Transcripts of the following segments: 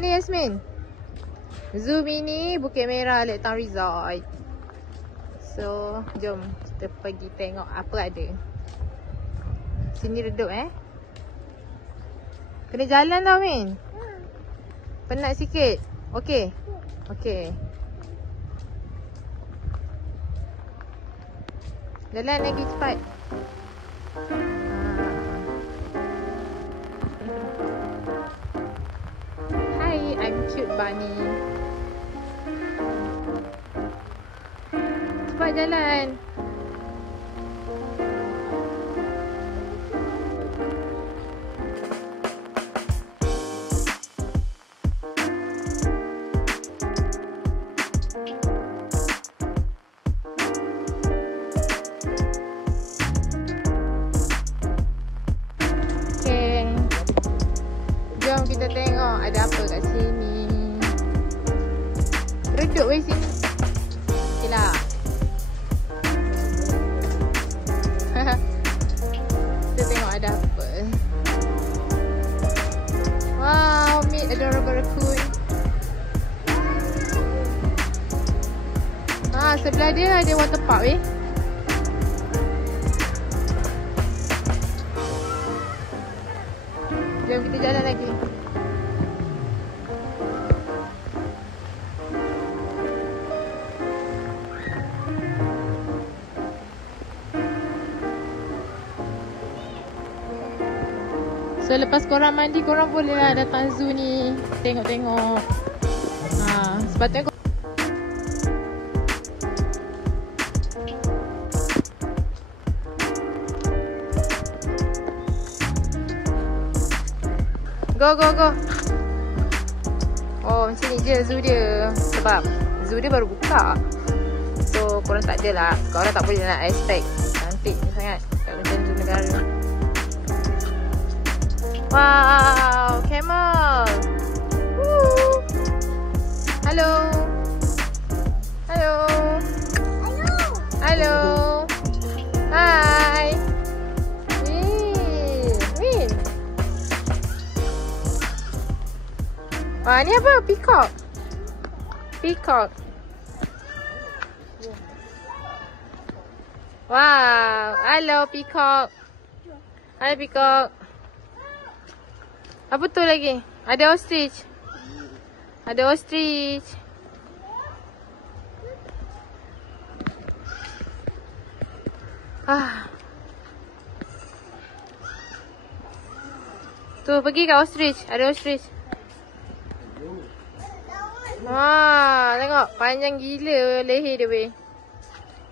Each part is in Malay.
mana Yasmin? Zoo Mini Bukit Merah, Lake Town Resort. So, jom kita pergi tengok apa ada. Sini redup Kena jalan tau Min. Penat sikit. Okey. Okey. Jalan lagi cepat. Hi, I'm cute bunny. Cepat jalan. Jom kita tengok ada apa kat sini. Duduk weh sini. Okay lah. Kita tengok ada apa. Wow, meet adorable raccoon. Sebelah dia ada water park weh. Jom kita jalan lagi. So lepas korang mandi, korang boleh lah datang zoo ni. Tengok-tengok. Sepatutnya Go. Oh, sini je zoo dia. Sebab zoo dia baru buka. So, korang tak ada lah. Korang tak boleh nak expect cantik sangat kat macam zoo negara. Wow, camel. Woo. Hello. Hi. Wah, ni apa? Peacock. Wow. Hello, peacock. Hi, peacock. Apa tu lagi? Ada ostrich. Tu, pergi kat ostrich. Ada ostrich. Wah, tengok panjang gila leher dia weh.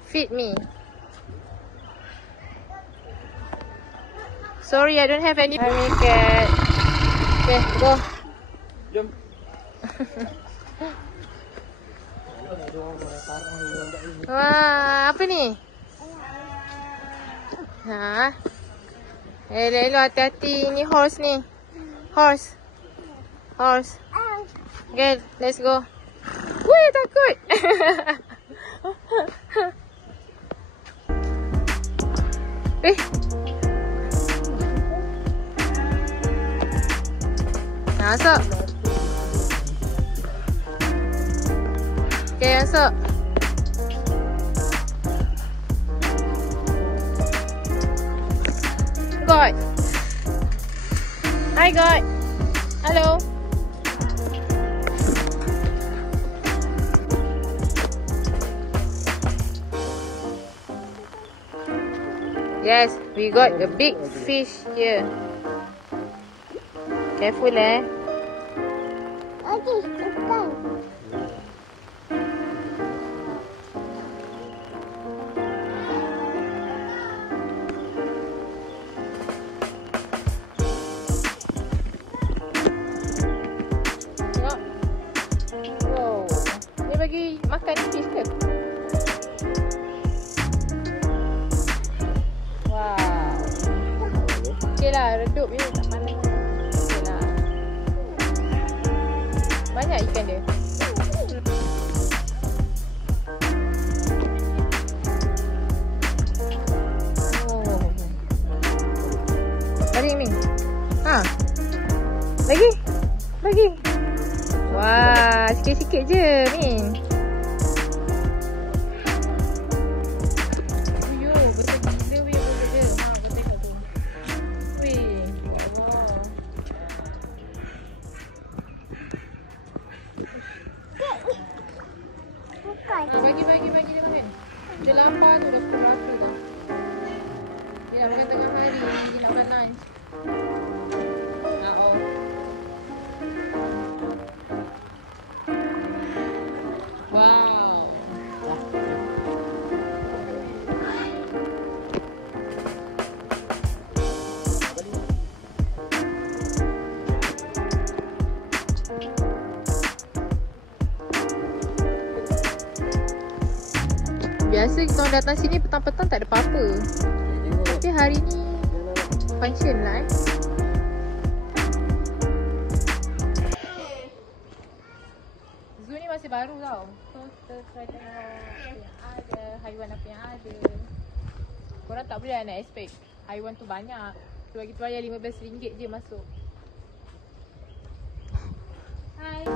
Feed me. Sorry, I don't have any cat. Okay, go. Jom. Wah, apa ni? Elok-elok, hati-hati. Ni horse ni. Horse. Okay, let's go. Wih, takut. Masuk. Okay, masuk. God. Hi, God. Hello. Yes, we got a big fish here. Careful Okay, cepat. Tengok. Wow. Dia bagi makan fish ke? Okey lah, redup ni tak panas. Okey lah. Banyak ikan dia. Oh. Tarik ni. Lagi. sikit-sikit je ni. Yo, besar gila weh burger dia. Ha, kau tengok tu. Weh, ya Allah. Bagi dia makan. Dia lapar tu dah pukul berapa tau. Dia nak makan tengah hari, dia nak makan lunch. Wow. Biasa kita orang datang sini petang-petang tak ada apa-apa. Tapi hari ni function lah Zoo ni masih baru tau. So kita try tengok apa yang ada, haiwan apa yang ada. Korang tak boleh nak expect haiwan tu banyak. Sebab kita bayar RM15 je masuk. Hai.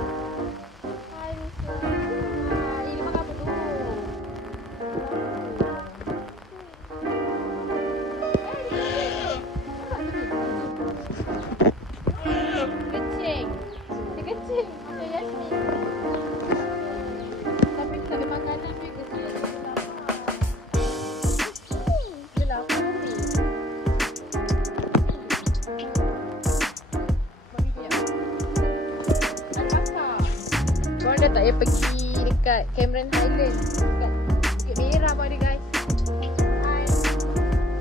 Hai Rusa. Hai, ini makan apa tu? Kecing. Dia kecing. Macam Yasmin. Tapi tak ada makanan dia kecil. Dia lapar ni. Bagi dia. Dan pasar. Korang dah tak payah pergi dekat Cameron Highland. Dekat Bukit Merah pun ada guys. Hai.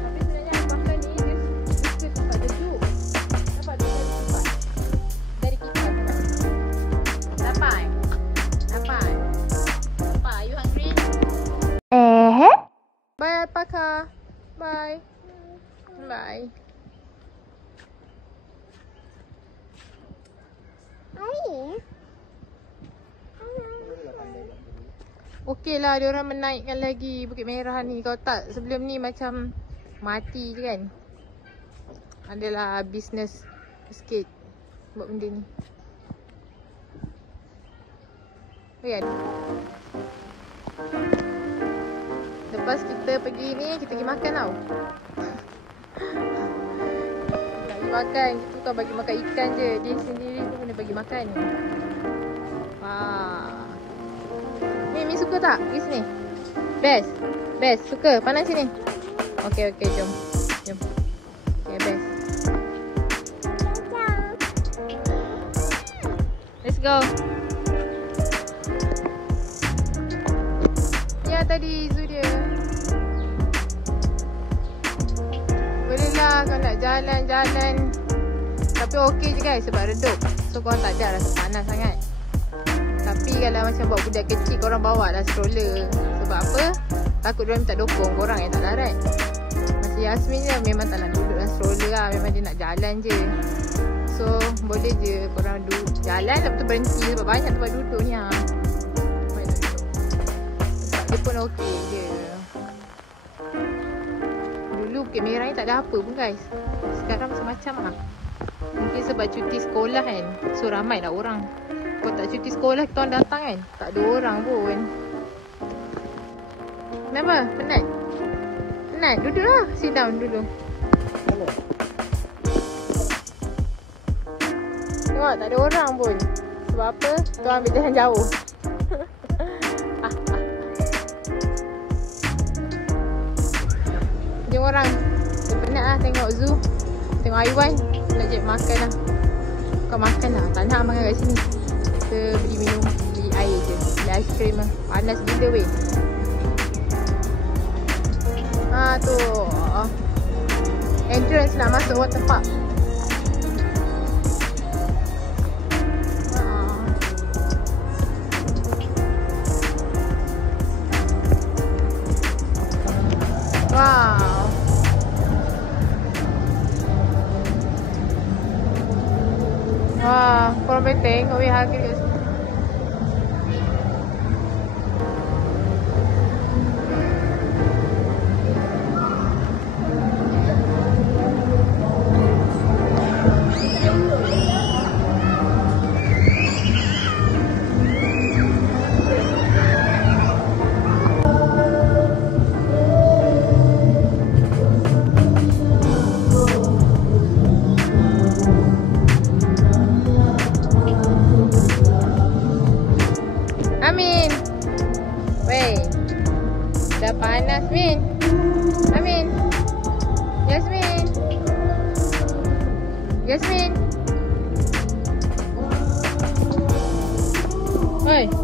Tapi sebenarnya aku makan ni dia suka tempat duduk. Nampak dia dari tempat. Dari kita. Lapar? Lapar? Lapar? You hungry? Bye alpaca. Bye. Bye. Okey lah, diorang menaikkan lagi Bukit Merah ni. Kalau tak, sebelum ni macam mati je kan. Adalah business sikit buat benda ni. Kan? Lepas kita pergi ni, kita pergi makan tau. Tak pergi makan, kita bukan bagi makan ikan je. Dia sendiri pun kena bagi makan ni. Wah. Mi suka tak? Pergi sini. Best. Best. Suka? Pandang sini. Okey, jom. Jom. Okay, best. Let's go. Ya, tadi zoo dia. Boleh lah kalau nak jalan-jalan. Tapi okey je guys sebab redup. So korang tak ada rasa panas sangat. Tapi kalau macam buat budak kecil, korang bawa lah stroller. Sebab apa? Takut diorang minta dokong, korang yang tak larat. Macam Yasmin je memang tak nak duduk dalam stroller lah. Memang dia nak jalan je. So boleh je korang duduk jalan, lepas tu berhenti sebab banyak tempat duduk ni lah. Sebab dia pun okey je. Dulu Bukit Merah ni tak ada apa pun guys. Sekarang macam-macam lah. Mungkin sebab cuti sekolah kan. So ramai lah orang. Kalau tak cuti sekolah, kita orang datang kan. Tak ada orang pun. Kenapa? Penat? Penat? Duduk lah. Sit down dulu. Tengok, tak ada orang pun. Sebab apa? Kita ambil jalan jauh. Jom orang. Kita penat lah tengok zoo. Tengok haiwan. Nak je makan lah. Bukan makan lah. Tak nak makan kat sini. Kita beli minum, beli air je. Beli aiskrim lah. Panas gila weh. Ha tu. Entrance nak masuk water park. Wow. Wah, korang boleh tengok weh harga kat sini. Amin. Weh. Dah panas, Min. Amin. Yasmin. Yasmin. Oi.